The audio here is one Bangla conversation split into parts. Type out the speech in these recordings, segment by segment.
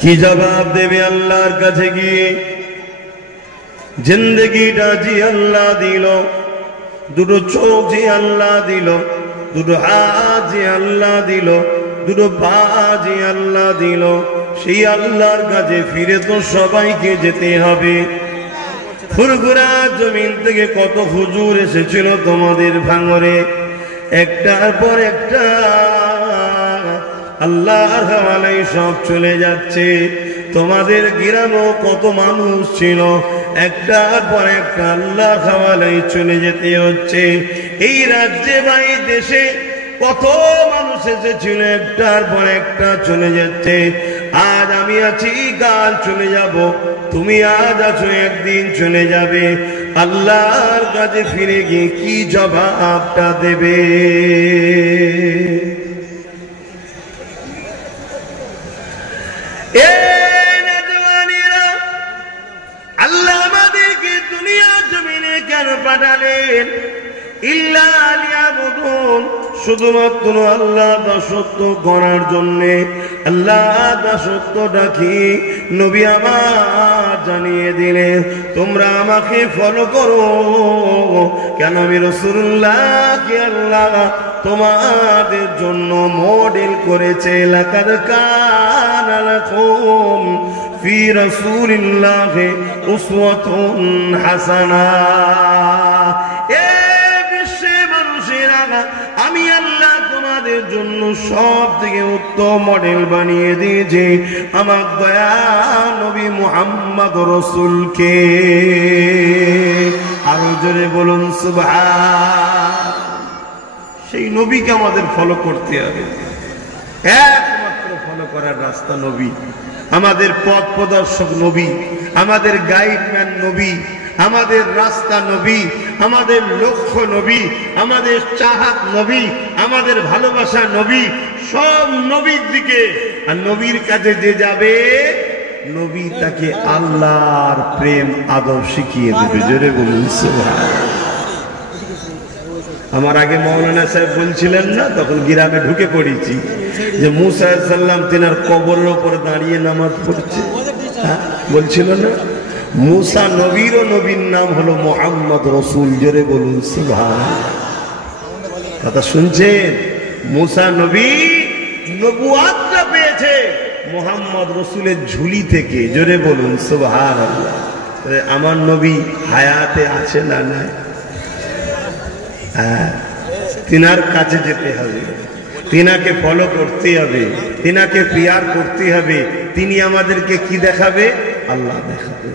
কি জবাব দেবে আল্লাহর কাছে গিয়ে? জিন্দেগিটা যে আল্লাহ দিল, দুটো চোখ যে আল্লাহ দিল, দুটো হাত যে আল্লাহ দিল, দুটো পা যে আল্লাহ দিল, সেই আল্লাহর কাছে ফিরে তো সবাইকে যেতে হবে। ফুরফুরা জমিন থেকে কত হুজুর এসেছিল তোমাদের ভাঙরে, একটার পর একটা আল্লাহর হাওয়ালায় সব চলে যাচ্ছে। তোমাদের গ্রামেও কত মানুষ ছিল, একটার পর একটা আল্লাহর হাওয়ালায় চলে যেতে হচ্ছে। এই রাজ্যে বা এই দেশে কত মানুষ এসেছিল, একটার পর একটা চলে যাচ্ছে। আজ আমি আছি, কাল চলে যাব, তুমি আজ আছো, একদিন চলে যাবে। আল্লাহর কাছে ফিরে গিয়ে কি জবাবটা দেবে? আল্লাহ আমাদেরকে দুনিয়া জমিনে কেন পাঠালেন? ইল্লা লিয়াবুদুন, শুধুমাত্র আল্লাহ দাসত্ব করার জন্যে। আল্লাহ দাসত্বটা কি নবী আমার জানিয়ে দিলেন, তোমরা আমাকে ফলো করো। কেন? আমি রাসূলুল্লাহকে আল্লাহ তোমাদের জন্য মডেল করেছে। লাকাদ কানা লাকুম ফি রাসূলিল্লাহি উসওয়াতুন হাসানাহ। আমি আল্লাহ তোমাদের জন্য সব থেকে উত্তম মডেল বানিয়ে দিয়েছি আমার দয়া নবী মুহাম্মদ রাসূলকে। আরো জোরে বলুন সুবহান। সেই নবীকে আমাদের ফলো করতে হবে। একমাত্র ফলো করার রাস্তা নবী, আমাদের পথ প্রদর্শক নবী, আমাদের গাইডম্যান নবী, আমাদের রাস্তা নবী, আমাদের লক্ষ্য নবী, আমাদের চাহাত নবী, আমাদের ভালোবাসা নবী, সব নবীর দিকে। আর নবীর কাছে যে যাবে, নবী তাকে আল্লাহর প্রেম আদব শিখিয়ে দেবে। জোরে বলুন সুবহান। আমার আগে মাওলানা সাহেব বলছিলেন না, তখন গ্রামে ঢুকে পড়েছি যে মুসা আলাইহিস সালাম তিনার কবরের উপর দাঁড়িয়ে নামাজ পড়ছে। বলছিল না, মুসা নবীর ও নবীর নাম হলো মুহাম্মদ রাসূল। জোরে বলুন সুবহান। কথা শুনছেন? মুসা নবী নবুয়াতটা পেয়েছে মুহাম্মদ রাসূলের ঝুলি থেকে। জোরে বলুন সুবহানাল্লাহ। আমার নবী হায়াতে আছে না নাই? তিনার কাছে যেতে হবে, তিনাকে ফলো করতে হবে, তিনাকে প্রিয়ার করতে হবে। তিনি আমাদেরকে কি দেখাবে? আল্লাহ দেখাবে,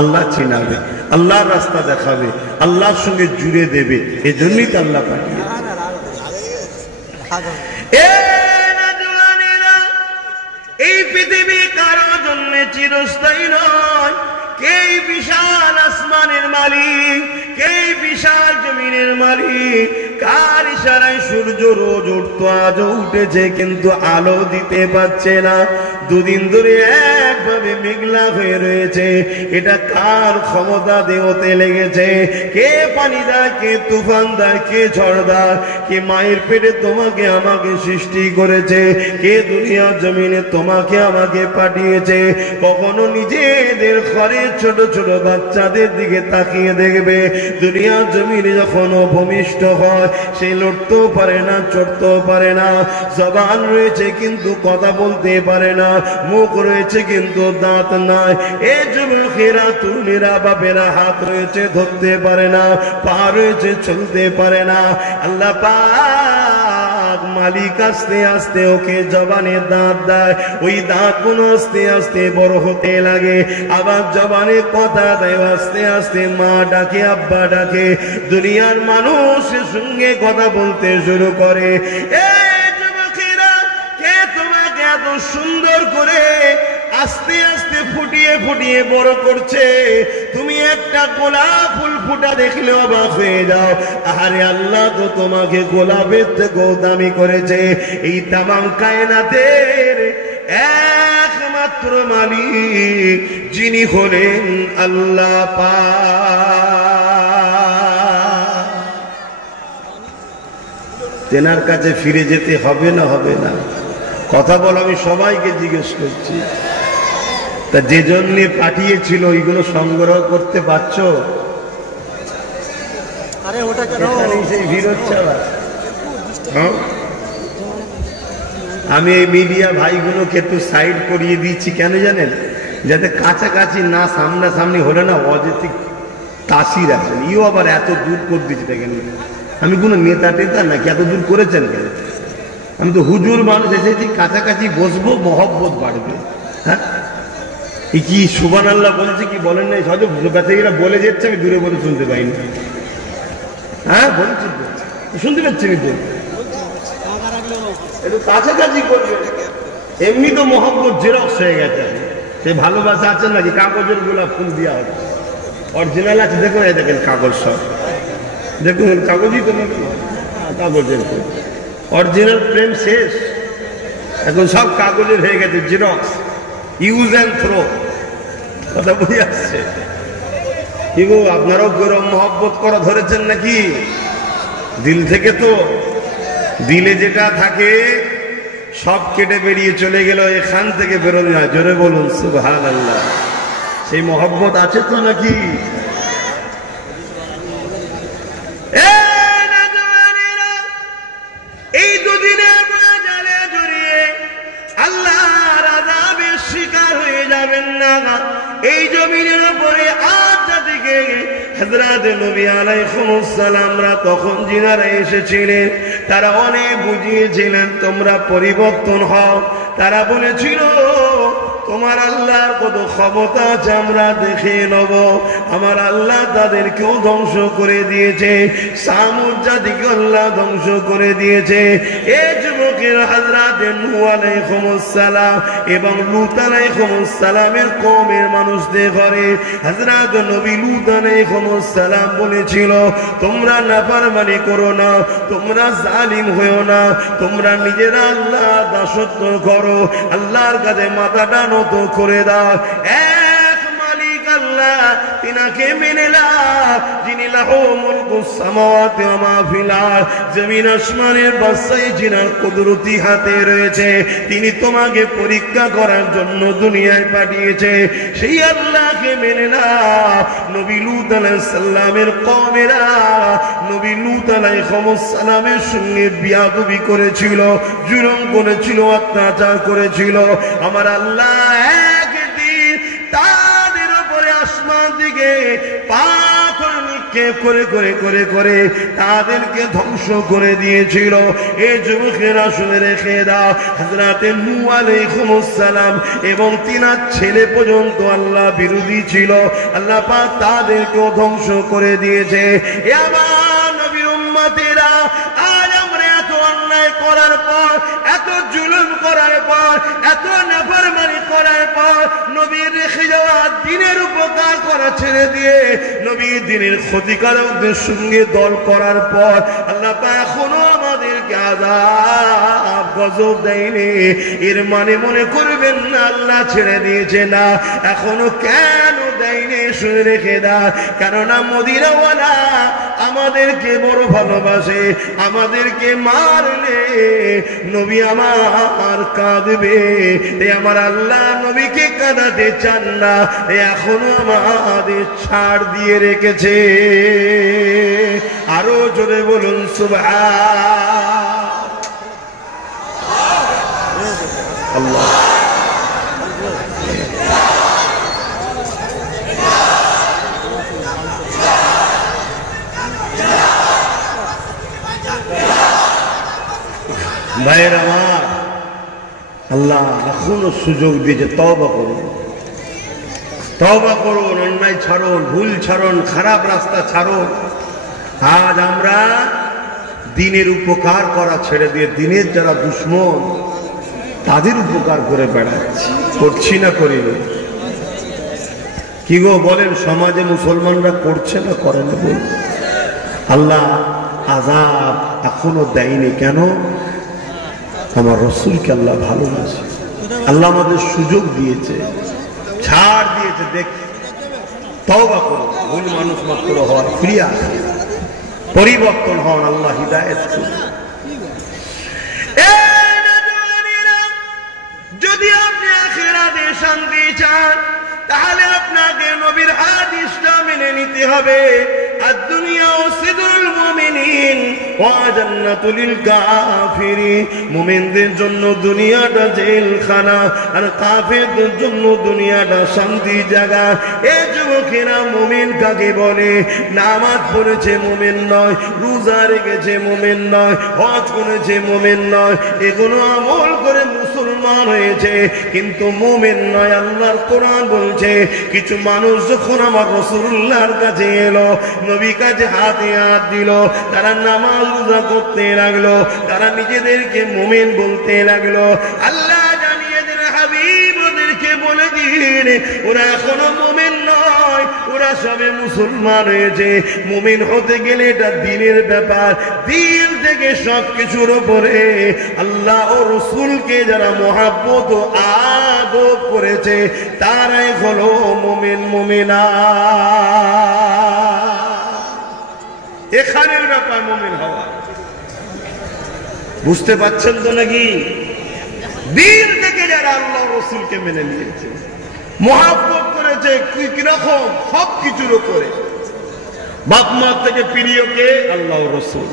আল্লাহ চিনাবে, আল্লাহর রাস্তা দেখাবে, আল্লাহর সঙ্গে জুড়ে দেবে। এজন্যই তো আল্লাহ পাঠিয়ে। এই পৃথিবী কারোর জন্য চিরস্থায়ী নয়। কে বিশাল আসমানের মালিক, কে বিশাল জমিনের মালিক, কার ইশারায় সূর্য রোজ উঠতো, আজও উঠেছে, কিন্তু আলো দিতে পারছে না। দুদিন ধরে একভাবে মেঘলা হয়ে রয়েছে। এটা কার ক্ষমতা দেওতে লেগেছে? কে পানি দেয়, কে তুফান দেয়, কে ঝড় দেয়? কে মায়ের পেটে তোমাকে আমাকে সৃষ্টি করেছে? কে দুনিয়া জমিনে তোমাকে আমাকে পাঠিয়েছে? কখনো নিজেদের ঘরে ছোট ছোট বাচ্চাদের দিকে তাকিয়ে দেখবে, দুনিয়া জমিনে যখন ভূমিষ্ঠ হয়, সে লড়তেও পারে না, চড়তেও পারে না। জবান রয়েছে কিন্তু কথা বলতে পারে না, মুখ রয়েছে কিন্তু দাঁত নাই। এ যুবকেরা, তরুণীরা, বাপেরা, হাত রয়েছে ধরতে পারে না, পা রয়েছে চলতে পারে না। আল্লাহ পাক মালিক আস্তে আস্তে ওকে জবানে দাঁত দেয়। ওই দাঁত গুলো আস্তে আস্তে বড় হতে লাগে, আবার জবানে কথা দেয়, আস্তে আস্তে মা ডাকে, আব্বা ডাকে। দুনিয়ার মানুষের সঙ্গে কথা বলতে শুরু করে। এত সুন্দর করে আস্তে আস্তে ফুটিয়ে ফুটিয়ে বড় করছে, তুমি একটা গোলাপ ফুল ফুটা দেখলে অবাক হয়ে যাও। আরে আল্লাহ তো তোমাকে গোলাপের থেকেও দামি করেছে। এই তামাম কায়নাতের একমাত্র মালিক যিনি হলেন আল্লাহ পাক, তেনার কাছে ফিরে যেতে হবে না? হবে না? কথা বল, আমি সবাইকে জিজ্ঞেস করছি। তা যে জন্য পাঠিয়েছিল ওইগুলো সংগ্রহ করতে পারছো? সেই ভিড় হচ্ছে আবার। আমি এই মিডিয়া ভাইগুলোকে একটু সাইড করিয়ে দিচ্ছি, কেন জানেন? যাতে কাছাকাছি না, সামনাসামনি হলে না অযৌক্তিক তাসির আছেন। ইও আবার এত দূর করে দিচ্ছে দেখেন। আমি কোনো নেতা টেতা নাকি এত দূর করেছেন কেন? আমি তো হুজুর মানুষ, এসেছি কাছাকাছি বসবো, মহব্বত বাড়বে। হ্যাঁ, এই কি সুবহানাল্লাহ বলছে কি বলেন নাই? হয়তো বাচ্চারা বলে যাচ্ছে, আমি দূরে বলে শুনতে পাইনি। হ্যাঁ বলছি, শুনতে পাচ্ছি তো, একটু কাছাকাছি করবে। এমনি তো মহব্বত জেরক্স হয়ে গেছে। সে ভালোবাসা আছে নাকি? কাগজের গোলাপ ফুল দেওয়া হচ্ছে, অরিজিনাল আছে। দেখুন, এই দেখেন কাগজ, সব দেখুন কাগজই তো নাকি কাগজের অরিজিনাল। প্রেম শেষ, এখন সব কাগজের হয়ে গেছে, জেরক্স, ইউজ অ্যান্ড থ্রো। কথা বুঝে আসছে কি গো? আপনারাও গরম মহব্বত করা ধরেছেন নাকি? দিল থেকে তো, দিলে যেটা থাকে সব কেটে বেরিয়ে চলে গেল, এখান থেকে বেরোনো হয়। জোরে বলুন সুবহানাল্লাহ। সেই মহব্বত আছে তো নাকি? এই দুদিনের জালে জড়িয়ে আল্লাহর আযাবের শিকার হয়ে যাবেন না। এই জমিনের উপরে আজ জাতিকে হযরত নবী আলাইহিস সালামরা তখন যিনারা এসেছিলেন তারা অনেক বুঝিয়েছিলেন তোমরা পরিবর্তন হও। তারা বলেছিল তোমার আল্লাহর কত ক্ষমতা আছে আমরা দেখে নেব। আমার আল্লাহ তাদেরকেও ধ্বংস করে দিয়েছে, সামুদ জাতিকে আল্লাহ ধ্বংস করে দিয়েছে। এই যুবকের হযরত নূহ আলাইহিস সালাম এবং লূত আলাইহিস সালামের কওমের মানুষদের ঘরে হযরত নবী লূত আলাইহিস সালাম বলেছিল তোমরা নাফরমানি করো না, তোমরা জালিম হয়ো না, তোমরা নিজেরা আল্লাহ দাসত্ব করো, আল্লাহর কাছে মাথাটা নত করে দাও। এক মালিক আল্লাহ, তিনাকে মেনে নাও, যিনি লাহু মুলকুস সামাওয়াতি ওয়া মা ফিল আরদ, জমিন আসমানের বাদশাহী যিনার কুদরতি হাতে রয়েছে, তিনি তোমাকে পরীক্ষা করার জন্য দুনিয়ায় পাঠিয়েছে। সেই আল্লাহকে মেনে নাও। নবী লূত আলাইহিস সালামের কওমেরা নবী লূত আলাইহিস সালামের সঙ্গে বিয়াদবি করেছিল, জুলুম করেছিল, অত্যাচার করেছিল। আমার আল্লাহ একদিন তাদের উপরে আসমান দিকে পাথর নিক্ষেপ করে করে করে করে তাদেরকে ধ্বংস করে দিয়েছিল। এই যুবকেরা শুনে রেখে দাও, হযরত নূহ আলাইহিস সালাম এবং তিনার ছেলে পর্যন্ত আল্লাহ বিরোধী ছিল, আল্লাহ পাক তাদেরকেও ধ্বংস করে দিয়েছে। এ আমার নবীর উম্মতেরা, আজ আমরা এত অন্যায় করার পর, এত জুলুম করার পর, এত নাফরমানি করার পর, নবীর রেখে যাওয়া দ্বীনের উপকার করা ছেড়ে দিয়ে নবীর দ্বীনের ক্ষতিকারকদের সঙ্গে দল করার পর আল্লাহ পাক এখনো আমাদেরকে আযাব গজব দেয়নি। এর মানে মনে করবেন না আল্লাহ ছেড়ে দিয়েছে, না, এখনো কেন দেয়নি শুনে রেখে দাও। কেননা মদিনাওয়ালা আমাদেরকে বড় ভালোবাসে, আমাদেরকে মারলে নবী আমার কাঁদবে। এ আমার আল্লাহ নবীকে কাঁদাতে চান না, এখনো আমাদের ছাড় দিয়ে রেখেছে। আরো জোরে বলুন সুবহানাল্লাহ। ভাইয়ের আমার, আল্লাহ এখনো সুযোগ দিয়েছে, তওবা করুন, তওবা করুন, অন্যায় ছাড়ুন, ভুল ছাড়ুন, খারাপ রাস্তা ছাড়ুন। আজ আমরা দ্বীনের উপকার করা ছেড়ে দিয়ে দ্বীনের যারা দুশমন তাদের উপকার করে বেড়াচ্ছি, করছি না করিনি? কি গো বলেন, সমাজে মুসলমানরা করছে না করে না? বল, আল্লাহ আযাব এখনো দেয়নি কেন? আমার রাসূলকে আল্লাহ ভালোবাসে, আল্লাহ আমাদের সুযোগ দিয়েছে, ছাড় দিয়েছে। দেখ, তওবা করুন, ভুল মানুষ মাত্র হয়, ফিরে আসে, পরিবর্তন হন, আল্লাহ হিদায়াত করুন। যদি আপনি আখিরাতে শান্তি চান, তাহলে আপনাকে নবীর হাদিসটা মেনে নিতে হবে। আর দুনিয়া সিদুল মুমিনিন ওয়া জান্নাতুল কাফিরিন, মুমিনদের জন্য দুনিয়াটা জেলখানা আর কাফেরদের জন্য দুনিয়াটা শান্তি জায়গা। এ যুবকেরা, মুমিন কাকে বলে? নামাজ পড়েছে মুমিন নয়, রোজা রেখেছে মুমিন নয়, হজ করেছে মুমিন নয়, এগুলো আমল করে মুসলমান হয়েছে কিন্তু মুমিন নয়। আল্লাহর কোরআন বলছে কিছু মানুষ যখন আমার রাসূলুল্লাহর কাছে এলো, নবী কাছে হাতে হাত দিল, তারা নামাজ রোজা করতে লাগলো, তারা নিজেদেরকে মুমিন বলতে লাগলো। আল্লাহ জানিয়ে দেন, হাবিব ওদেরকে বলে দিন ওরা এখনো মুমিন নয়, ওরা সবে মুসলমান হয়েছে। মুমিন হতে গেলে এটা দিনের ব্যাপার, দিল থেকে সবকিছুর উপরে আল্লাহ ও রাসূলকে যারা মহব্বত ও আদব করেছে তারাই হলো মুমিন মুমিনা। এখানের ব্যাপার মুমিন হওয়া, বুঝতে পারছেন তো নাকি? দিল থেকে যারা আল্লাহ রাসূলকে মেনে নিয়েছে, মহব্বত করেছে, কিরকম? সবকিছুর উপরে। বাপ মা থেকে প্রিয় কে? আল্লাহ রাসূল।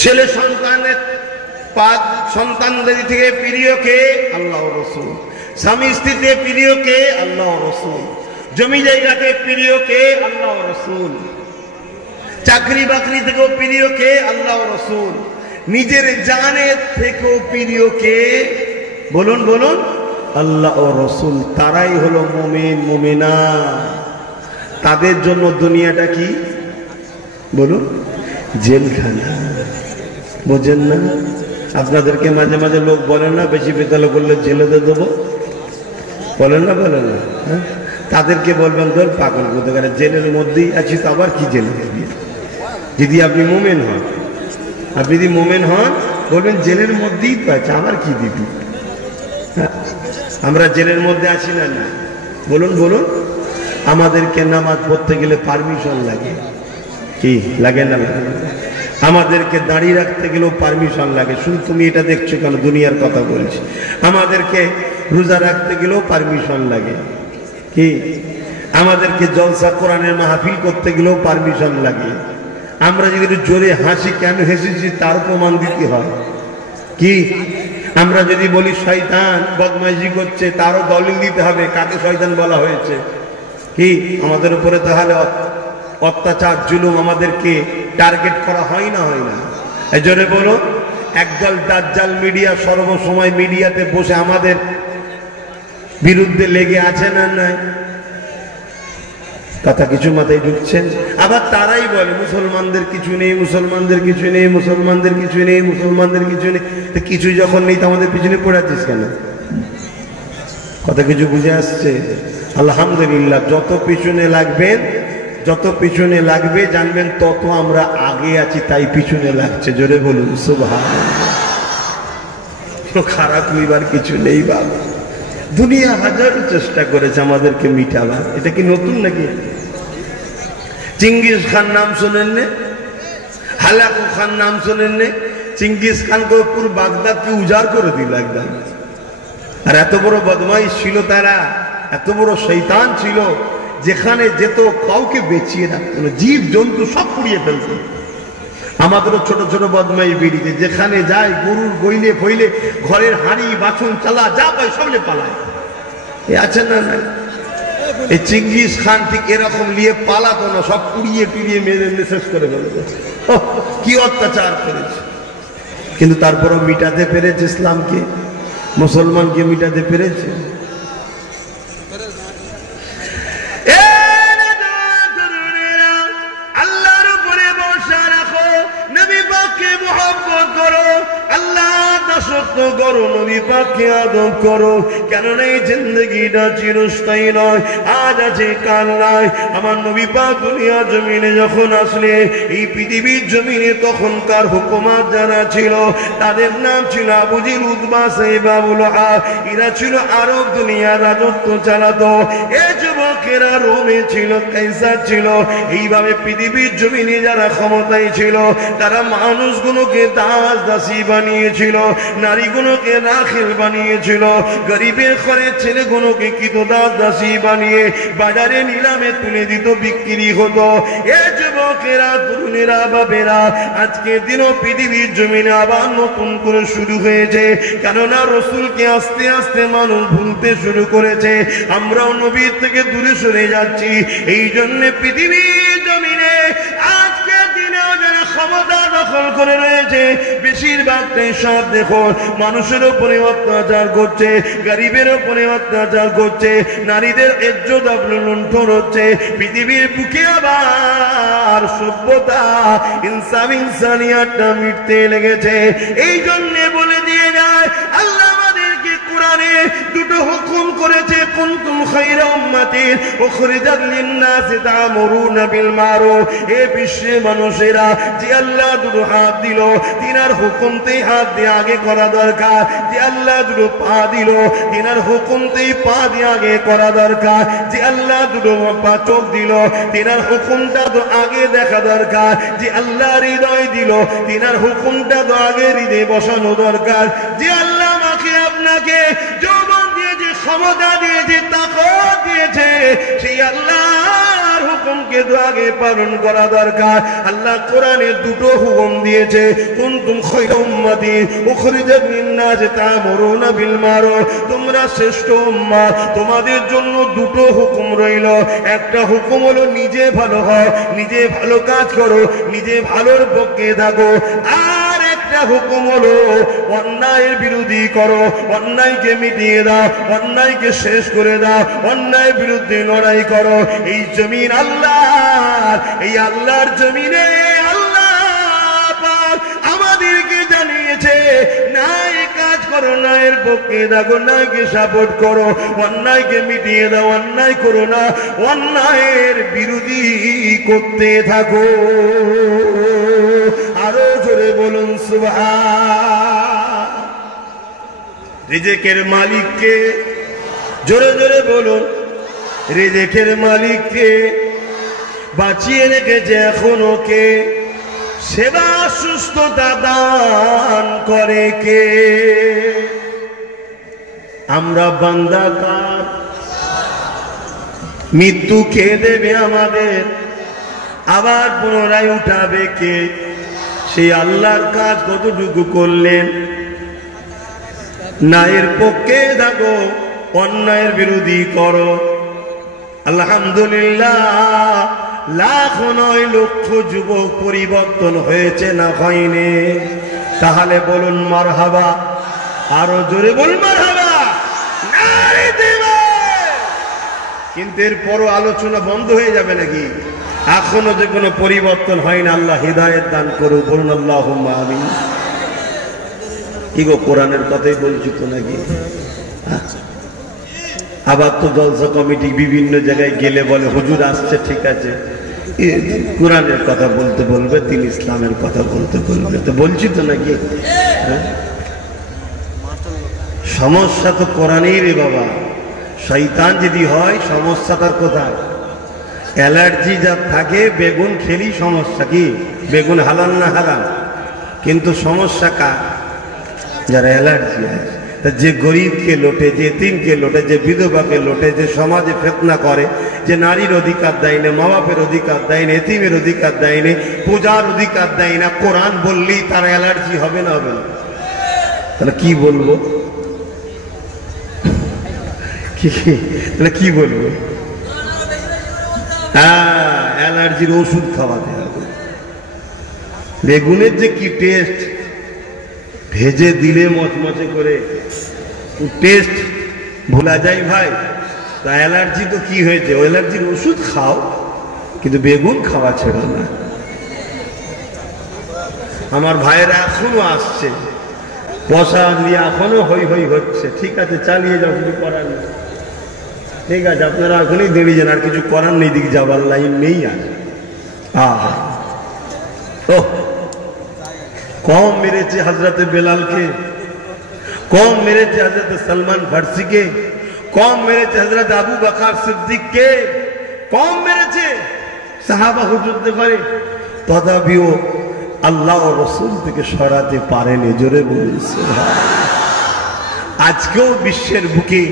ছেলে সন্তানদের থেকে প্রিয় কে? আল্লাহ রাসূল। স্বামী স্ত্রীতে প্রিয় কে? আল্লাহ রাসূল। জমি জায়গাতে প্রিয় কে? আল্লাহ রাসূল। চাকরি বাকরি থেকেও প্রিয় কে? আল্লাহ রাসূল। নিজের জানের থেকেও প্রিয় কে? বলুন বলুন, আল্লাহ ও রাসূল। তারাই হলো মুমিন মুমিনা। তাদের জন্য দুনিয়াটা কি? বলুন, জেলখানা। বোঝেন না? আপনাদেরকে মাঝে মাঝে লোক বলেন না, বেশি বেতালে করলে জেলেতে দেবো, বলেন না? বলেন না? হ্যাঁ, তাদেরকে বলবেন ধর পাগল কোথাকার, জেলের মধ্যেই আছি তো আবার কি জেলে দিবি? যদি আপনি মুমিন হন, আপনি যদি মুমিন হন বলবেন জেলের মধ্যেই তো আছে, আবার কি দিবি? আমরা জেলের মধ্যে আছি না? না, বলুন বলুন। আমাদেরকে নামাজ পড়তে গেলে পারমিশন লাগে, কি লাগে না? লাগে। আমাদেরকে দাঁড়িয়ে রাখতে গেলেও পারমিশন লাগে। শুধু তুমি এটা দেখছো কেন? দুনিয়ার কথা বলছি। আমাদেরকে রোজা রাখতে গেলেও পারমিশন লাগে, কি? আমাদেরকে জলসা কোরআনের মাহফিল করতে গেলেও পারমিশন লাগে। আমরা যদি জোরে হাসি, কেন হেসেছি তার প্রমাণ দিতে হয়, কি? আমরা যদি বলি শয়তান বদমাইশি করছে, তারও দলিল দিতে হবে কাকে শয়তান বলা হয়েছে, কি? আমাদের উপরে তাহলে অত্যাচার জুলুম আমাদেরকে টার্গেট করা হয় না? হয় না? এই জোরে বলো। একদল দাজ্জাল মিডিয়া সর্বসময় মিডিয়াতে বসে আমাদের বিরুদ্ধে লেগে আছে না? নাই? কথা কিছু মাথায় ঢুকছেন? আবার তারাই বলে মুসলমানদের কিছু নেই, মুসলমানদের কিছু নেই, মুসলমানদের কিছু নেই, মুসলমানদের কিছু নেই। তো কিছু যখন নেই তো আমাদের পিছনে পড়ে আছিস কেন? কথা কিছু বুঝে আসছে? আলহামদুলিল্লাহ। যত পিছনে লাগবেন, যত পিছনে লাগবে জানবেন তত আমরা আগে আছি, তাই পিছনে লাগছে। জোরে বলুন সুবহানাল্লাহ। খারাপ হইবার কিছু নেই বাবা। দুনিয়া হাজারো চেষ্টা করেছে আমাদেরকে মিটাবার। এটা কি নতুন নাকি? চিঙ্গিস খান নাম শোনেন নে? হালাকু খান নাম শোনেন নে? চিঙ্গিস খানকে পুরো বাগদাদকে উজাড় করে দিল একদম। আর এত বড় বদমাইশ ছিল তারা, এত বড় শয়তান ছিল, যেখানে যেত কাউকে বেঁচিয়ে রাখত না, জীব জন্তু সব পুড়িয়ে ফেলত। আমাদেরও ছোট ছোট বদমাই বেরিয়েছে, যেখানে যায় গরুর গইলে ফইলে ঘরের হাঁড়ি বাছুন চালা যা পায় সবলে পালায়। এ আছে না? না। এই চিঙ্গিস খান ঠিক এরকম নিয়ে পালাতো না, সব পুড়িয়ে টুড়িয়ে মেরে শেষ করে ফেলত। কি অত্যাচার করেছে! কিন্তু তারপরও মিটাতে পেরেছে ইসলামকে, মুসলমানকে মিটাতে পেরেছে। করো, নবী পাককে আদব করো, কেননা এই জিন্দেগিটা চিরস্থায়ী নয়, আজ আছে কাল নাই। আমার নবী পাক দুনিয়া জমিনে যখন আসলে, এই পৃথিবীর জমিনে তখনকার হুকুমাত যারা ছিল তাদের নাম ছিল আবু জিল, উতবা, সাইবা, আবুল আহ। এরা ছিল আরব দুনিয়া রাজত্ব চালাতো। এ যুবক যুবকেরা রোমে ছিল, কাইসার ছিল, এইভাবে পৃথিবীর জমিনে যারা ক্ষমতায় ছিল তারা মানুষগুলোকে দাস দাসী বানিয়েছিল, নারীগুলোকে রাখেল বানিয়েছিল, গরিবের ঘরের ছেলেগুলোকে কৃতদাস দাসী বানিয়ে বাজারে নিলামে তুলে দিত, বিক্রি হতো। এ যুবকেরা, তরুণেরা, বাবেরা, আজকের দিনও পৃথিবীর জমিনে আবার নতুন করে শুরু হয়েছে, কেননা রসুলকে আস্তে আস্তে মানুষ ভুলতে শুরু করেছে, আমরাও নবীর থেকে দূরে সরে যাচ্ছি। এই জন্য পৃথিবীর জমিনে আজকের দিনেও যারা ক্ষমতা দখল করে রয়েছে বেশিরভাগটাই সব দেখো মানুষের উপরে অত্যাচার করছে, গরিবের উপরে অত্যাচার করছে, নারীদের ইজ্জত লুণ্ঠন হচ্ছে। পৃথিবীর বুকে আবার সভ্যতা, ইনসাফ, ইনসানিয়াতটা মিটতে লেগেছে। এই জন্য বলে দিয়ে যায় আল্লাহ আমাদেরকে কোরআনে দুটো হুকুম করেছে, কুনতুম খায়রা উম্মাতিন উখরিজাত লিন-নাসি তা'মুরুনা বিল মারুফ। এ বিশ্বের মানুষেরা, যে আল্লাহ দুটো হাত দিল তিনার হুকুমতেই হাত দিয়ে আগে করা দরকার, যে আল্লাহ দুটো পা দিল তিনার হুকুমতেই পা দিয়ে আগে করা দরকার, যে আল্লাহ দুটো চোখ দিল তিনার হুকুমটা তো আগে দেখা দরকার, যে আল্লাহ হৃদয় দিল তিনার হুকুমটা তো আগে হৃদয়ে বসানো দরকার, যে আল্লাহ আমাকে আপনাকে যৌবন দিয়েছে, ক্ষমতা দিয়েছে, তাকওয়া দিয়েছে, সেই আল্লাহর হুকুমকে তো আগে পালন করা দরকার। আল্লাহ কোরআনে দুটো হুকুম দিয়েছে, কুনতুম খায়রা উম্মাতিন উখরিজাত লিন-নাসি তা'মুরুনা বিল মারুফ। তোমরা শ্রেষ্ঠ উম্মাত, তোমাদের জন্য দুটো হুকুম রইল। একটা হুকুম হলো নিজে ভালো হও, নিজে ভালো কাজ করো, নিজে ভালোর পক্ষে থাকো। আর একটা হুকুম হলো অন্যায়ের বিরোধী করো, অন্যায়কে মিটিয়ে দাও, অন্যায়কে শেষ করে দাও, অন্যায়ের বিরুদ্ধে লড়াই করো। এই জমিন আল্লাহর, এই আল্লাহর জমিনে আল্লাহ পাক আমাদেরকে জানিয়েছে ন্যায় কাজ করো, ন্যায়ের পক্ষে থাকো, ন্যায়কে সাপোর্ট করো, অন্যায়কে মিটিয়ে দাও, অন্যায় করো না, অন্যায়ের বিরোধী করতে থাকো। আরো জোরে বলুন সুবহান। রিজিকের মালিককে, জোরে জোরে বলুন, রিজিকের মালিককে বাঁচিয়ে রেখেছে এখনো কে, সেবা সুস্থতা দান করে কে? আমরা বান্দা কার? মৃত্যু কে দেবে আমাদের, আবার পুনরায় উঠাবে কে? সেই আল্লাহর কাজ কতটুকু করলেন? ন্যায়ের পক্ষে থাকো, অন্যায়ের বিরোধী করো। আলহামদুলিল্লাহ, লাখ নয় লক্ষ যুবক পরিবর্তন হয়েছে না হয়নি? তাহলে বলুন মারহাবা, আরো জোরে বলুন মারহাবা। কিন্তু এরপরও আলোচনা বন্ধ হয়ে যাবে নাকি? এখনো যে কোনো পরিবর্তন হয় না, আল্লাহ হিদায়াত দান করুন, বলুন আল্লাহুম্মা আমিন। কি গো, কোরআনের কথাই বলছি তো নাকি? আবার তো জলসা কমিটি বিভিন্ন জায়গায় গেলে বলে হুজুর আসছে, ঠিক আছে, কোরআনের কথা বলতে বলবে, তিনি ইসলামের কথা বলতে বলবে, তো বলছি তো নাকি? সমস্যা তো কোরআনেই রে বাবা। শয়তান যদি হয়, সমস্যা তার কোথায়? অ্যালার্জি যার থাকে, বেগুন খেলি সমস্যা কি? বেগুন হালাল না হালাল? কিন্তু সমস্যা কার? যারা অ্যালার্জি আছে। যে গরিবকে লোটে, যে এতিমকে লোটে, যে বিধবাকে লোটে, যে সমাজে ফিতনা করে, যে নারীর অধিকার দেয় না, মা বাপের অধিকার দেয় না, এতিমের অধিকার দেয় না, পূজার অধিকার দেয় না, কোরআন বললেই তার অ্যালার্জি হবে না? হবে না? তাহলে কি বলবো? কি বলবো? হ্যাঁ, অ্যালার্জির ওষুধ খাওয়াতে হবে। বেগুনের যে কি টেস্ট, ভেজে দিলে মচমচে করে, টেস্ট ভোলা যায় ভাই। তা অ্যালার্জি তো কি হয়েছে? ওই অ্যালার্জির ওষুধ খাও, কিন্তু বেগুন খাওয়া ছেড়ো না। আমার ভাইয়েরা এখনো আসছে, পয়সা দিয়ে এখনো হই হই হচ্ছে। ঠিক আছে, চালিয়ে যাও, কিছু করার নেই। ঠিক আছে, আপনারা এখনই দাঁড়িয়ে যান, আর কিছু করার নেই, দিকে যাবার লাইন নেই। আর কম মেরেছে হজরত বেলালকে, কম মেরেছে হজরত সলমান ফার্সিকে, কম মেরেছে হজরত আবু বকর সিদ্দিককে। কম মেরেছে, সাহাবা যুদ্ধ করে, তথাপিও আল্লাহ ও রসুল থেকে সরাতে পারেনি। জোরে বলেছে। আজকেও বিশ্বের বুকে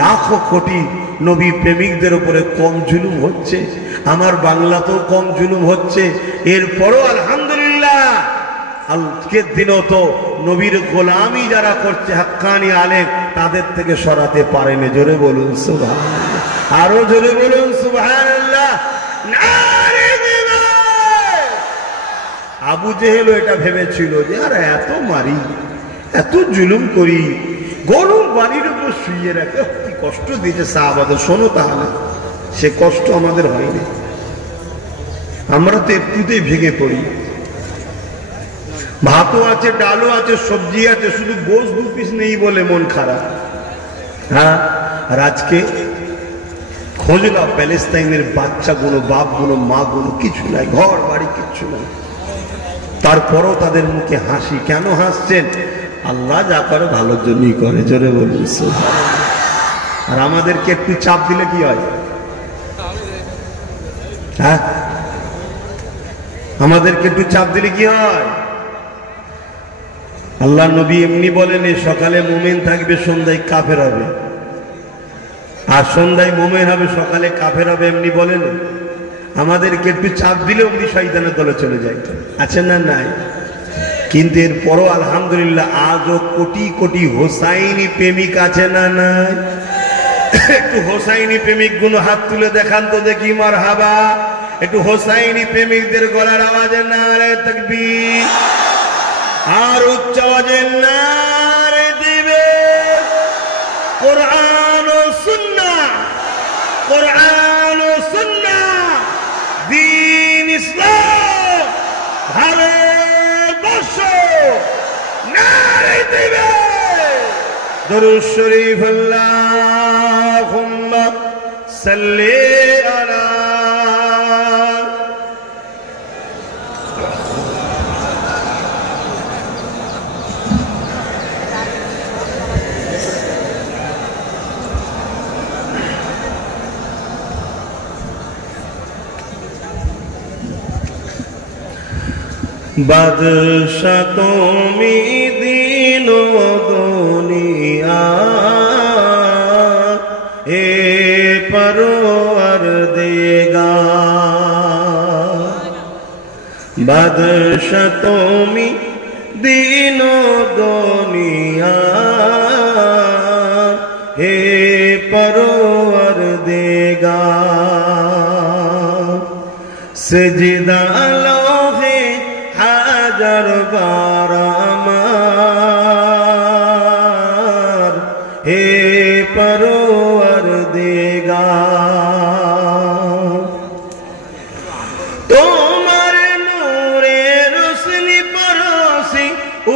লাখো কোটি নবী প্রেমিকদের উপরে কম জুলুম হচ্ছে, আমার বাংলাতেও কম জুলুম হচ্ছে। এরপরও আলহামদুলিল্লাহ আজকের দিনও তো নবীর গোলামি যারা করছে হাক্কানি আলেম, তাদের থেকে সরাতে পারেনি। জোরে বলুন সুবহানাল্লাহ, আরো জোরে বলুন সুবহানাল্লাহ। আবু জেহেল এটা ভেবেছিল যে আর এত মারি, এত জুলুম করি, গরম বাড়ির উপর শুয়ে রাখে, কি কষ্ট দিয়েছে সাহাবাদের। শোনো তাহলে, সে কষ্ট আমাদের হয়নি, আমরা তো একটুতেই ভেঙে পড়ি। ভাতও আছে, ডালও আছে, সবজি আছে, শুধু গোশ 2 পিস নেই বলে মন খারাপ। হ্যাঁ, আর আজকে খোঁজ নাও প্যালেস্তাইনের বাচ্চাগুলো, বাপগুলো, মাগুলো, কিছু নাই, ঘর বাড়ি কিচ্ছু নাই, তারপরও তাদের মুখে হাসি। কেন হাসছেন? আল্লাহ যা করে ভালোর জন্যই করে। জোরে বলুন। আর আমাদেরকে একটু চাপ দিলে কি হয়? হ্যাঁ, আমাদেরকে একটু চাপ দিলে কি হয়? আল্লাহ নবী এমনি বলেন, সকালে মুমিন থাকবে, সন্ধ্যায় কাফের হবে, আর সন্ধ্যায় মুমিন হবে, সকালে কাফের হবে, এমনি বলেন। আমাদেরকে একটু চাপ দিলে অমনি শয়তানের দলে চলে যায়, আছে না নাই? কিন্তু এরপরও আলহামদুলিল্লাহ আজও কোটি কোটি হোসাইনি প্রেমিক আছে না নাই? একটু হোসাইনি প্রেমিক গুলো হাত তুলে দেখান তো দেখি, মারহাবা। একটু হোসাইনি প্রেমিকদের গলার আওয়াজে নারে তাকবীর, আর উচ্চ আওয়াজে নারে দিবে কোরআন ও সুন্নাহ, কোরআন ও সুন্নাহ, দ্বীন ইসলাম, ভারতবর্ষ নারে দিবে। দরুদ শরীফ আল্লাহুম্মা সাল্লি আলা বাদশা তুমি দিন ও দুনিয়া, এ পরওয়ারদিগার। বাদশা তুমি দিন ও দুনিয়া, হে পরওয়ারদিগার। সিজদা দরবার আমার, হে পরওয়ারদিগার। তোমার নূরে রোশনি পরশি,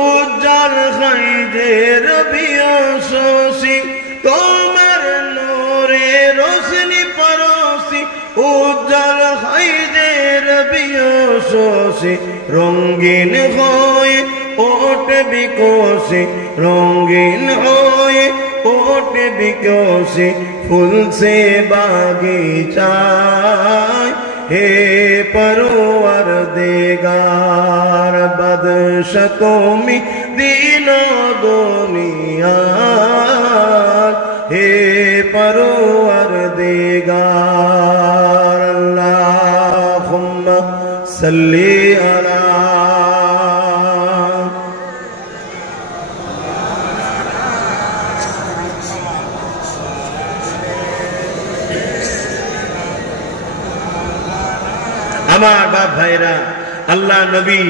উজ্জ্বল খৈজের বিয়সি। তোমার নূরে রোশনি পরশি, উজ্জ্বল খৈজের বিয়সি। রঙিন হয়ে ওঠে বিকশি, রঙিন হয়ে ওঠে বিকশি, ফুল সে বাগিচায়, হে পরওয়ারদিগার। বাদশা তুমি দিন দুনিয়া, হে পরওয়ারদিগার। আল্লাহুম্মা সাল্লি আলা আমার বাপ ভাইরা। আল্লাহ নবী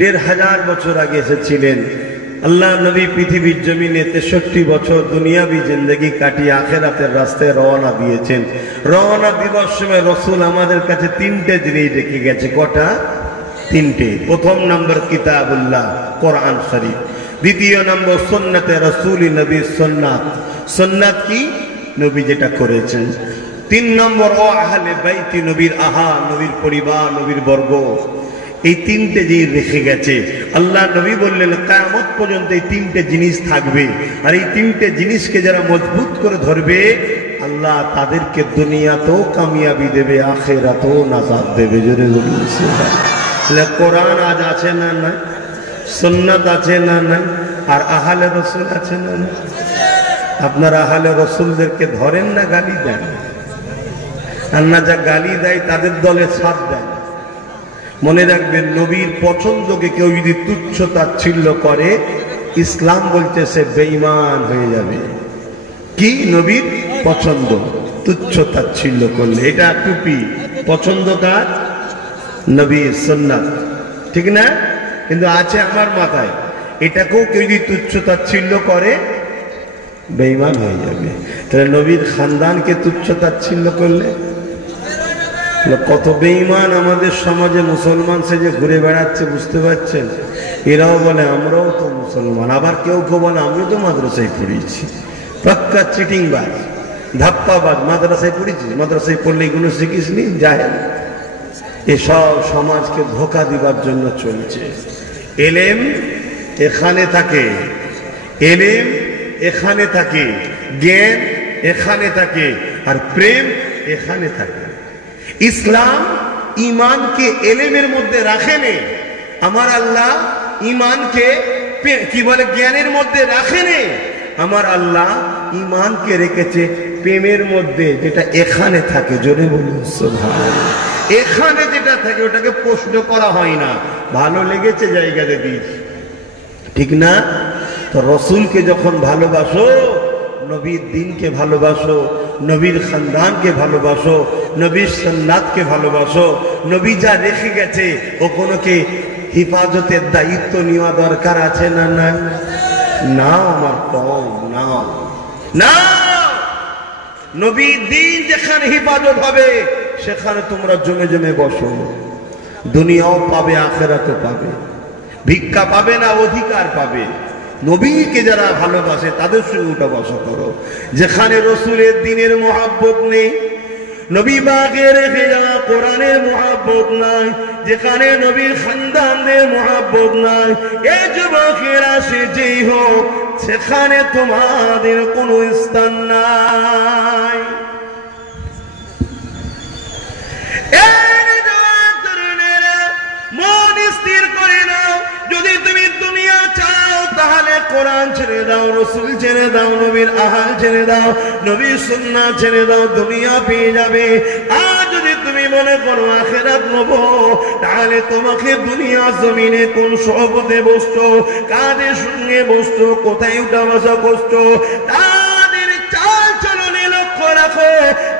১৫০০ বছর আগে এসেছিলেন। আল্লাহ নবী পৃথিবীর জমিনে ৬৩ বছর দুনিয়াবি জিন্দেগি কাটিয়ে আখেরাতের রাস্তায় রওনা দিয়েছেন। রওনা দিবার সময় রসুল আমাদের কাছে ৩টে জিনিস রেখে গেছে। কটা? ৩টে। প্রথম নম্বর কিতাবুল্লাহ, কোরআন শরীফ। দ্বিতীয় নম্বর সুন্নতে রাসূল, নবীর সুন্নাত। সুন্নাত কি? নবী যেটা করেছেন। ৩ নম্বর ও আহলে বাইতি, নবীর আহা, নবীর পরিবার, নবীর বর্গ। এই ৩টে জিনিস রেখে গেছে। আল্লাহ নবী বললেন কিয়ামত পর্যন্ত এই ৩টে জিনিস থাকবে, আর এই ৩টে জিনিসকে যারা মজবুত করে ধরবে আল্লাহ তাদেরকে দুনিয়াতেও কামিয়াবি দেবে, আখিরাতেও নাজাত দেবে। জোরে বলুন সুবহানাল্লাহ। কোরআন আজ আছে না নাই? সুন্নাত আছে না নাই? আর আহলে রসুল আছে না নাই? আপনারা আহলে রসুলদেরকে ধরেন না গালি দেন? আর না যা গালি দেয় তাদের দলে ছাপ দেন। মনে রাখবেন, নবীর পছন্দকে কেউ যদি তুচ্ছ তাচ্ছিল্য করে, ইসলাম বলতে সে বেঈমান হয়ে যাবে। কি? নবীর পছন্দ তুচ্ছ তাচ্ছিল্য করলে। এটা টুপি পছন্দ কার? নবীর সুন্নাত, ঠিক না? কিন্তু আছে আমার মাথায়, এটাকেও কেউ যদি তুচ্ছ তাচ্ছিল্য করে বেঈমান হয়ে যাবে। তাহলে নবীর খানদানকে তুচ্ছ তাচ্ছিল্য করলে কত বেঈমান আমাদের সমাজে মুসলমান সে যে ঘুরে বেড়াচ্ছে, বুঝতে পারছেন? এরাও বলে আমরাও তো মুসলমান, আবার কেউ কেউ বলে আমিও তো মাদ্রাসায় পড়েছি। পাক্কা চিটিংবাজ, ধাপ্পাবাজ। মাদ্রাসায় পড়েছি, মাদ্রাসায় পড়লে এগুলো শিখিসনি, জাহেল। এসব সমাজকে ধোঁকা দিবার জন্য চলছে। এলেম এখানে থাকে, এলেম এখানে থাকে, জ্ঞান এখানে থাকে, আর প্রেম এখানে থাকে। ইসলাম ঈমানকে এলেমের মধ্যে রাখেনি। আমার আল্লাহ ঈমানকে কি বলে জ্ঞানের মধ্যে রাখেনি। আমার আল্লাহ ঈমানকে রেখেছে প্রেমের মধ্যে, যেটা এখানে থাকে। জোরে বলুন সুবহানাল্লাহ। এখানে যেটা থাকে ওটাকে প্রশ্ন করা হয় না, ভালো লেগেছে জায়গাতে দিয়েছি, ঠিক না? তো রসুলকে যখন ভালোবাসো, নবীর দ্বীনকে ভালোবাসো, নবীর খানদানকে ভালোবাসো, নবীর সুন্নাতকে ভালোবাসো, নবী যা রেখে গেছে ও কোনোকে হিফাজতের দায়িত্ব নেওয়া দরকার আছে না নাই? নাও আমার কম, নাও নাও। নবীর দ্বীন যেখানে হিফাজত হবে সেখানে তোমরা জমে জমে বসো, দুনিয়াও পাবে, আখিরাতও পাবে। ভিক্ষা পাবে না, অধিকার পাবে। নবীকে যারা ভালোবাসে তাদের সঙ্গে উঠা বসা করো। যেখানে রসুলের দ্বীনের মহাব্বত নেই, নবী বাগে রেখে যাওয়া কোরআনের মহাব্বত নাই, যেখানে নবীর খানদানদের মহাব্বত নাই, এই যুবকেরা সে যেই হোক, সেখানে তোমাদের কোনো স্থান নাই। মন স্থির করে নাও, যদি তুমি দুনিয়া চাও তাহলে কোরআন ছেড়ে দাও, রসুল ছেড়ে দাও, নবীর আহাল ছেড়ে দাও, নবীর সুন্নাত ছেড়ে দাও, দুনিয়া পেয়ে যাবে। আর যদি তুমি মনে করো আখিরাত নেব, তাহলে তোমাকে দুনিয়া জমিনে কোন সহবতে বসছো, কাদের সঙ্গে বসছো, কোথায় উঠা বসা করছো, তাদের চাল চলনে লক্ষ্য রাখো।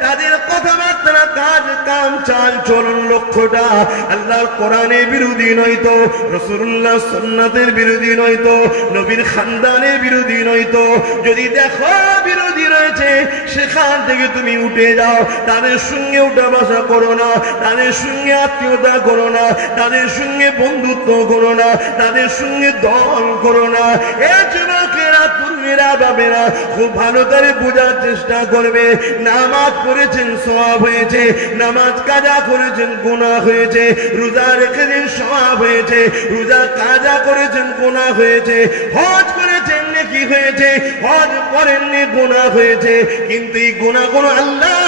তাদের কথাবার্তা, কাজ কাম, চাল চলন লক্ষ্যটা আল্লাহর কোরআনের বিরোধী নয়তো, রাসূলুল্লাহ সুন্নাতের বিরোধী নয়তো, নবীর খানদানের বিরোধী নয়তো। যদি দেখো বিরোধী রয়েছে, সেখান থেকে তুমি উঠে যাও। তাদের সঙ্গে উঠা বসা করো না, তাদের সঙ্গে আত্মীয়তা করো না, তাদের সঙ্গে বন্ধুত্ব করো না, তাদের সঙ্গে দল করো না। এ যুবকেরা, তুমিরা বাবেরা, খুব ভালো করে বোঝার চেষ্টা করবে। নামাজ পড়েছেন সওয়াব হয়েছে, নামাজ কাজা করেছেন গুনাহ হয়েছে, রোজা রেখেছেন সওয়াব হয়েছে, রোজা কাজা করেছেন গুনাহ হয়েছে, হজ করেছেন নেকি হয়েছে, হজ করেননি গুনাহ হয়েছে। কিন্তু এই গুনাহগুলো আল্লাহ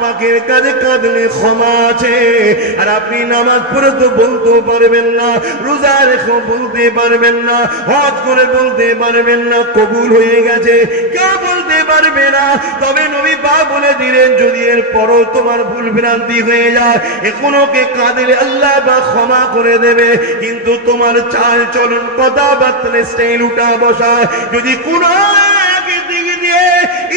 পাকের কাছে কাঁদলে ক্ষমা আছে। আর আপনি নামাজ পড়ে তো বলতে পারবেন না, রোজা রেখে বলতে পারবেন না, হজ করে বলতে পারবেন না কবুল হয়ে গেছে, কেউ বলতে পারবে না। তবে নবী পাক বলে দিলেন, যদি এর পরও তোমার ভুল ভ্রান্তি হয়ে যায়, এখনোকে কাঁদলে আল্লাহ বা ক্ষমা করে দেবে। কিন্তু তোমার চাল চলন, কথাবার্তা, স্টাইল, উঠা বসা যদি কোনো দিক দিয়ে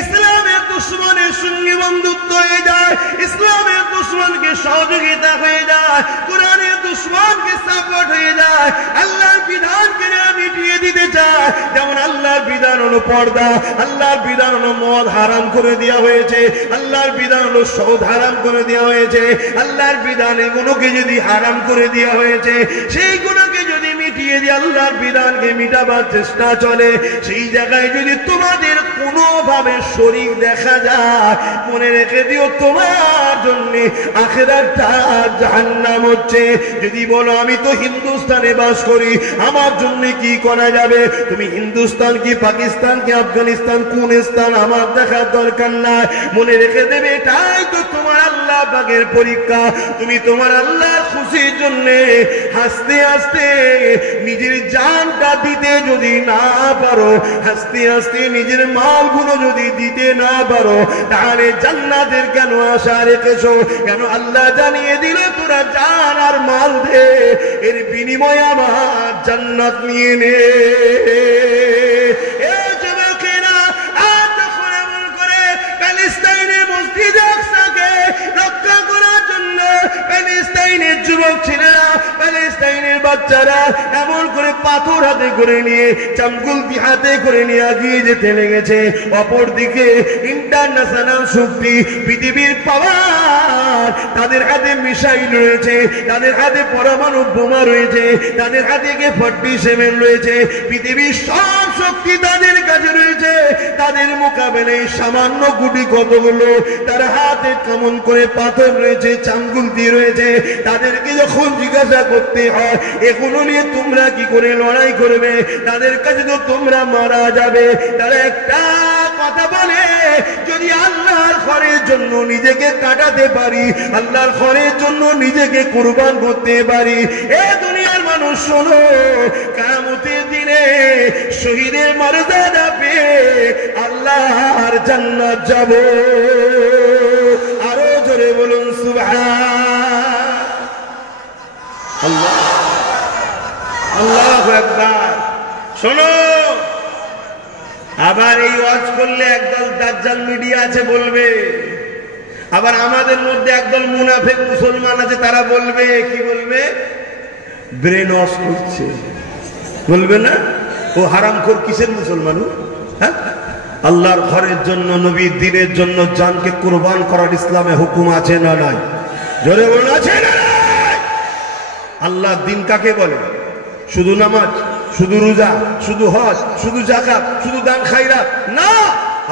ইসলামের দুশ্মনের সঙ্গে বন্ধুত্ব হয়ে যায়, ইসলামের দুশ্মনকে সহযোগিতা হয়ে যায়, কোরআনের দুশ্মনকে সাপোর্ট হয়ে যায়, আল্লাহর বিধানকে মিটিয়ে দিতে চায়। যেমন আল্লাহর বিধান হলো পর্দা, আল্লাহর বিধান হলো মদ হারাম করে দেওয়া হয়েছে, আল্লাহর বিধান হলো সুদ হারাম করে দেওয়া হয়েছে, আল্লাহর বিধান এগুলোকে যদি হারাম করে দেওয়া হয়েছে, সেইগুলোকে যদি মিটিয়ে দিয়ে আল্লাহর বিধানকে মিটাবার চেষ্টা চলে, সেই জায়গায় যদি তোমাদের কোনোভাবে শরীক দেখা যায়, মনে রেখে দিও তোমার জন্য আখিরাতটা জাহান্নাম হচ্ছে। যদি বলো আমি তো হিন্দুস্তানে বাস করি, আমার জন্য কি করা যাবে? তুমি হিন্দুস্তান কি পাকিস্তান কি আফগানিস্তান কোন স্থান আমার দেখার দরকার নাই। মনে রেখে দেবে এটাই তো তোমার আল্লাহ পাকের পরীক্ষা। তুমি তোমার আল্লাহর খুশির জন্য হাসতে হাসতে নিজের জানটা দিতে যদি না পারো, হাসতে হাসতে নিজের মালগুলো যদি দিতে না পারো, তাহলে জান্নাতের কেন আশা রেখেছো? কেন আল্লাহ জানিয়ে দিল তোরা জান আর মাল দে, এর বিনিময়ে আমার জান্নাত নিয়ে নে। রক্ষা করার জন্য প্যালেস্টাইনের যুবক ছেলেরা, প্যালেস্টাইনের বাচ্চারা এমন করে পাথর হাতে করে নিয়ে, চামগুলতি হাতে করে নিয়ে এগিয়ে যেতে লেগেছে। অপরদিকে ইন্টারন্যাশনাল শক্তি, পৃথিবীর পাওয়ার, তাদের হাতে মিসাইল রয়েছে, তাদের হাতে পরমাণু বোমা রয়েছে, তাদের হাতে AK-47 রয়েছে, পৃথিবীর সব শক্তি তাদের কাছে রয়েছে। তাদের মোকাবেলায় সামান্য গুটি কতগুলো, তার হাতে কেমন করে পাথর রয়েছে, চামগুলতি রয়েছে। তাদেরকে যখন জিজ্ঞাসা করতে হয় এগুলো নিয়ে তোমরা কি করে লড়াই করবে, তাদের কাছে তো তোমরা মারা যাবে, তারা একটা কথা বলে, যদি আল্লাহর ঘরের জন্য নিজেকে কাটাতে পারি, আল্লাহর ঘরের জন্য নিজেকে কুরবান করতে পারি, এ দুনিয়ার মানুষ শোনো, কিয়ামতের দিনে শহীদের মর্যাদা পেয়ে আল্লাহর জান্নাত যাব। আরো জোরে বলুন সুবহানাল্লাহ, আল্লাহু আকবার। শোনো, আবার এই ওয়াজ করলে একদল দাজ্জাল মিডিয়া আছে বলবে, আবার আমাদের মধ্যে একদল মুনাফিক মুসলমান আছে, তারা বলবে, কি বলবে? ব্রেন ওয়াশ করছে, বলবে না? ও হারামখোর কিসের মুসলমান? হ্যাঁ, আল্লাহর ঘরের জন্য, নবীর দ্বীনের জন্য জানকে কুরবান করার ইসলামে হুকুম আছে না নাই? জোরে বলুন, আছে না নাই? আল্লাহর দ্বীন কাকে বলে? শুধু নামাজ, শুধু রোজা, শুধু হজ, শুধু যাকাত, শুধু দান খায়রাত না।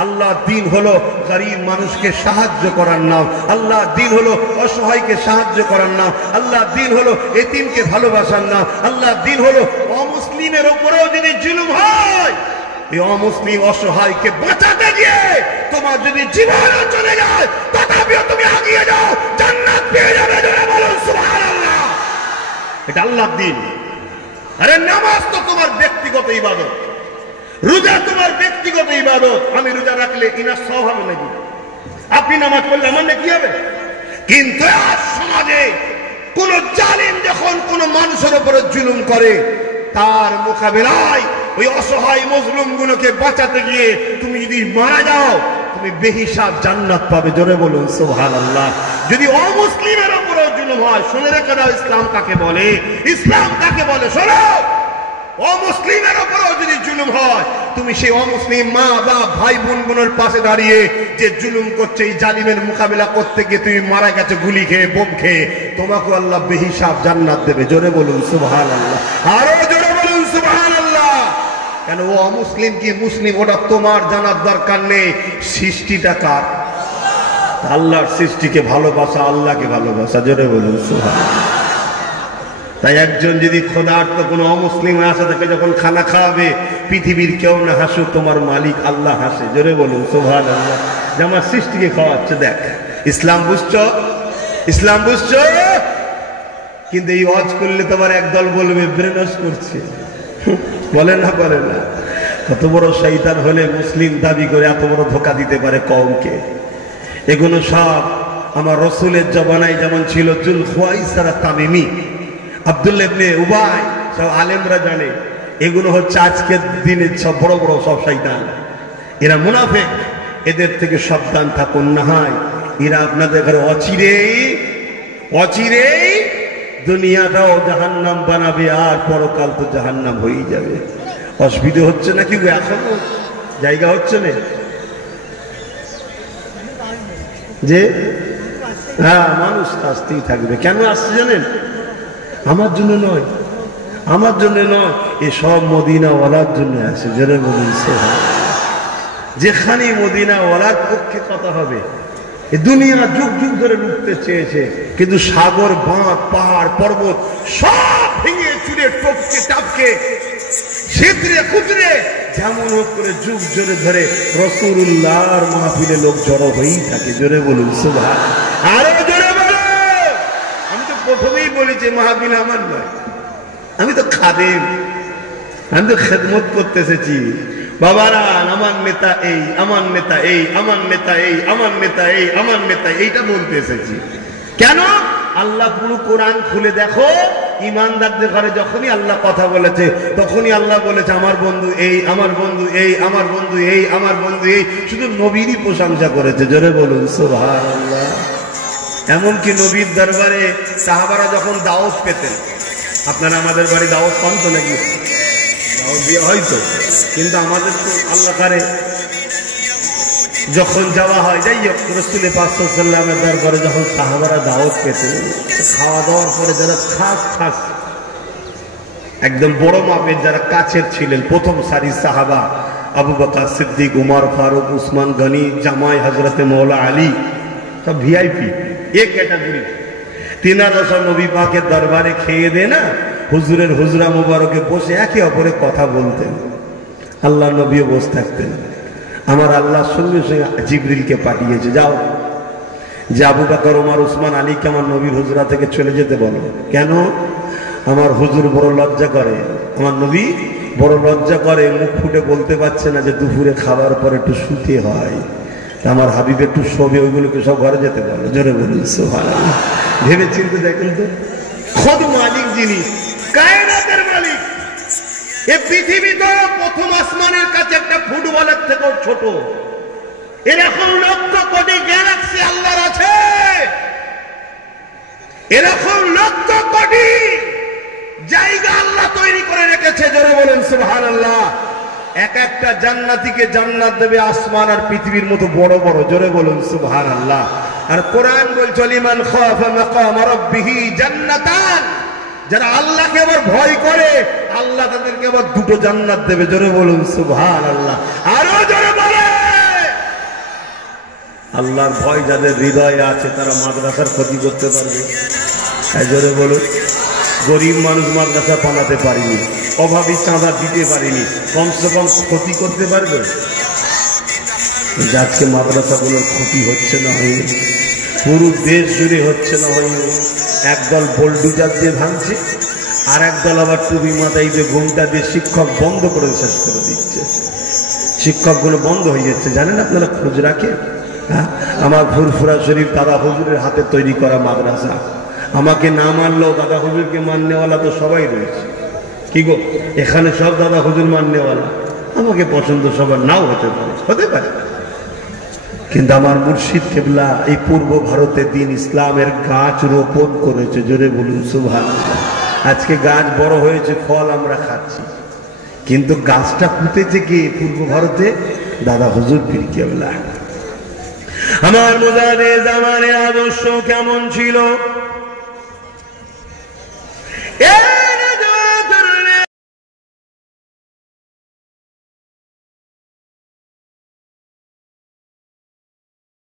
আল্লাহর দ্বীন হলো গরীব মানুষকে সাহায্য করার নাম। আল্লাহর দ্বীন হলো অসহায়কে সাহায্য করার নাম। আল্লাহর দ্বীন হলো এতিমকে ভালোবাসার নাম। আল্লাহর দ্বীন হলো অমুসলিমের উপরেও যদি জুলুম হয়, এই অমুসলিম অসহায়কে বাঁচাতে গিয়ে তোমার যদি জীবনও চলে যায়, তথাপিও তুমি এগিয়ে যাও, জান্নাত পেয়ে যাবে। বলুন সুবহানাল্লাহ। এটা আল্লাহর দ্বীন। আরে নামাজ তো তোমার ব্যক্তিগত ইবাদত, রোজা তোমার ব্যক্তিগত ইবাদত। আমি রোজা রাখলে ইনার সওয়াব হবে নাকি? আপনি নামাজ পড়লে আমার নাকি হবে? কিন্তু আজ সমাজে কোন জালিম যখন কোন মানুষের উপরে জুলুম করে, তার মোকাবেলায় ওই অসহায় মজলুমগুলোকে বাঁচাতে গিয়ে তুমি যদি মারা যাও, তুমি বেহিসাব জান্নাত পাবে। জোরে বলুন সুবহানাল্লাহ। যদি অমুসলিমের উপরেও জুলুম হয়, শুনে রেখে দাও ইসলাম কাকে বলে, ইসলাম কাকে বলে। শোনো, অমুসলিমের উপরেও যদি জুলুম হয়, তুমি সেই অমুসলিম মা বাপ ভাই বোনগুলোর পাশে দাঁড়িয়ে যে জুলুম করছে, এই জালিমের মোকাবিলা করতে গিয়ে তুমি মারা গেছে গুলি খেয়ে, বোম খেয়ে, তোমাকে আল্লাহ বেহিসাব জান্নাত দেবে। জোরে বলুন সুবহানাল্লাহ। আরো জোরে বলুন সুবহানাল্লাহ। কেন ও অমুসলিম কি মুসলিম ওটা তোমার জানার দরকার নেই। সৃষ্টিটা কার? আল্লাহর সৃষ্টিকে ভালোবাসা, আল্লাহকে ভালোবাসা। জোরে বলুন সুবহানাল্লাহ। তাই একজন যদি খোদার্থ কোনো অমুসলিম আসে, তাকে যখন খানা খাওয়াবে, পৃথিবীর কেউ না হাসুক, তোমার মালিক আল্লাহ হাসে। জোরে বলুন সুবহানাল্লাহ। যে আমার সৃষ্টিকে খাওয়াচ্ছে, দেখ। ইসলাম বুঝছো? ইসলাম বুঝছো? কিন্তু এই ওয়াজ করলে তোমার একদল বলবে ব্রেন ওয়াশ করছে। বলে না, বলে না? কত বড় শয়তান হলে মুসলিম দাবি করে এত বড় ধোকা দিতে পারে কওমকে। এগুলো সব আমার রসুলের জমানায় যেমন ছিল জুল খুয়াইসারা তামিমি, আব্দুল্লাহ ইবনে উবাই, সব আলেমরা জানে। এগুলো হচ্ছে আজকের দিনের সব বড় বড় সব শয়তান। এরা মুনাফিক, এদের থেকে সাবধান থাকুন, না হয় এরা আপনাদের ঘরে অচিরেই দুনিয়াটাও জাহান্নাম বানাবে, আর পরকাল তো জাহান্নাম হয়েই যাবে। অসুবিধা হচ্ছে নাকি গো? এখনো জায়গা হচ্ছে না যে? হ্যাঁ, মানুষ আসতেই থাকবে। কেন আসছে জানেন? আমার জন্য নয়, আমার জন্য নয়, এ সব মদিনাওয়ালার জন্য আছে। জোরে বলুন সুবহানাল্লাহ। যেখানে মদিনাওয়ালার পক্ষে কথা হবে, এই দুনিয়া যুগ যুগ ধরে রুখতে চেয়েছে, কিন্তু সাগর, বাঁধ, পাহাড়, পর্বত সব ভেঙে চুরে টপকে টাপকে ছিদ্রে কুচরে যেমন হোক করে যুগ জোরে ধরে রাসূলুল্লাহর মাহফিলে লোক জড়ো হয়েই থাকে। জোরে বলুন সুবহানাল্লাহ। আরো জোরে বলো। আমি তো প্রথমেই বলেছি মাহফিল আমার নয়, আমি তো খাদেম, আমি তো খেদমত করতে এসেছি। বাবারা, আমার নেতা এই, আমার নেতা এই, আমার নেতা এই, আমার নেতা এই, আমার নেতা এইটা বলতে এসেছি। কেন? আল্লাহ পুরো কোরআন খুলে দেখো, ইমানদারদের ঘরে যখনই আল্লাহ কথা বলেছে তখনই আল্লাহ বলেছে আমার বন্ধু এই, আমার বন্ধু এই, আমার বন্ধু এই, আমার বন্ধু এই। শুধু নবীরই প্রশংসা করেছে। জোরে বলুন সুবহানাল্লাহ। এমনকি নবীর দরবারে সাহাবারা যখন দাওয়াত পেতেন, আপনারা আমাদের বাড়ি দাওয়াত পান তো নাকি? দাওয়াত দিয়ে হয়তো, কিন্তু আমাদের তো আল্লাহ করে যখন যাওয়া হয়, যাই হোক, রাসূল পাক সাল্লাল্লাহু আলাইহি ওয়াসাল্লামের দরবারে যখন সাহাবারা দাওয়াত পেতেন, খাওয়া দাওয়ার পরে যারা খাস একদম বড় মাপের যারা কাছের ছিলেন, প্রথম সারির সাহাবা আবু বকর সিদ্দিক, উমর ফারুক, উসমান গনি, জামাই হযরতে মওলা আলী, সব ভিআইপি এক ক্যাটাগরি। তিনারা সব নবী পাকের দরবারে খেয়ে দে না হুজুরের হুজরা মুবারকে বসে একে অপরে কথা বলতেন। আল্লাহ নবীও বসে থাকতেন। আমার আল্লাহর সঙ্গে সঙ্গে জিবরিলকে পাঠিয়েছে, যাও যে আবু বকর, ওমর, উসমান আলীকে আমার নবীর হুজরা থেকে চলে যেতে বলো। কেন? আমার হুজুর বড় লজ্জা করে, আমার নবী বড় লজ্জা করে, মুখ ফুটে বলতে পারছে না যে দুপুরে খাবার পরে একটু শুতে হয়, আমার হাবিব একটু শোবে, ওইগুলোকে সব ঘরে যেতে বলো। জোরে বলুন সুবহানাল্লাহ। ভেবে চিন্তে দেখেন তো, খোদ মালিক যিনি, কায়নাতের মালিক, এই পৃথিবী তো প্রথম আসমানের কাছে একটা ফুটবলের থেকেও ছোট। এরকম লক্ষ কোটি গ্যালাক্সি আল্লাহর আছে, এরকম লক্ষ কোটি জায়গা আল্লাহ তৈরি করে রেখেছে। জোরে বলুন সুবহানাল্লাহ। এক একটা জান্নাতীকে জান্নাত দেবে আসমান আর পৃথিবীর মতো বড় বড়। জোরে বলুন সুবহানাল্লাহ। আর কোরআন বলছে লিমান খাফা মাকাম রাব্বিহি জান্নাতান, যারা আল্লাহকে আবার ভয় করে আল্লাহ তাদেরকে আবার দুটো জান্নাত দেবে। জোরে বলুন সুবহানাল্লাহ। আরো জোরে বলে, আল্লাহর ভয় যাদের হৃদয়ে আছে তারা মাদ্রাসার ক্ষতি করতে পারবে। জোরে বলুন। গরিব মানুষ মাদ্রাসা বানাতে পারিনি, অভাবী চাঁদা দিতে পারিনি, কমসে কম ক্ষতি করতে পারবে? আজকে মাদ্রাসাগুলোর ক্ষতি হচ্ছে না হয়ে, পুরো দেশ জুড়ে হচ্ছে না হয়ে, একদল বোল্ডুজার দিয়ে ভাঙছে, আর একদল আবার টুপি মাথায় দিয়ে ঘুমটা দিয়ে শিক্ষক বন্ধ করে শেষ করে দিচ্ছে। শিক্ষকগুলো বন্ধ হয়ে যাচ্ছে, জানেন আপনারা? খোঁজ রাখে? হ্যাঁ, আমার ফুরফুরা শরীফ দাদা হুজুরের হাতে তৈরি করা মাদ্রাসা। আমাকে না মানলেও দাদা হুজুরকে মাননেওয়ালা তো সবাই রয়েছে। কি গো, এখানে সব দাদা হুজুর মাননেওয়ালা? আমাকে পছন্দ সবার নাও হতে পারে, হতে পারে, কিন্তু আমার মুর্শিদ কেবলা এই পূর্ব ভারতে দিন ইসলামের গাছ রোপণ করেছে। জোরে বলুন সুবহানাল্লাহ। আজকে গাছ বড় হয়েছে, ফল আমরা খাচ্ছি, কিন্তু গাছটা পুঁতেছে কে? পূর্ব ভারতে দাদা হুজুর পীর কেবলা। আমার মুজাদে জামানে আদর্শ কেমন ছিল?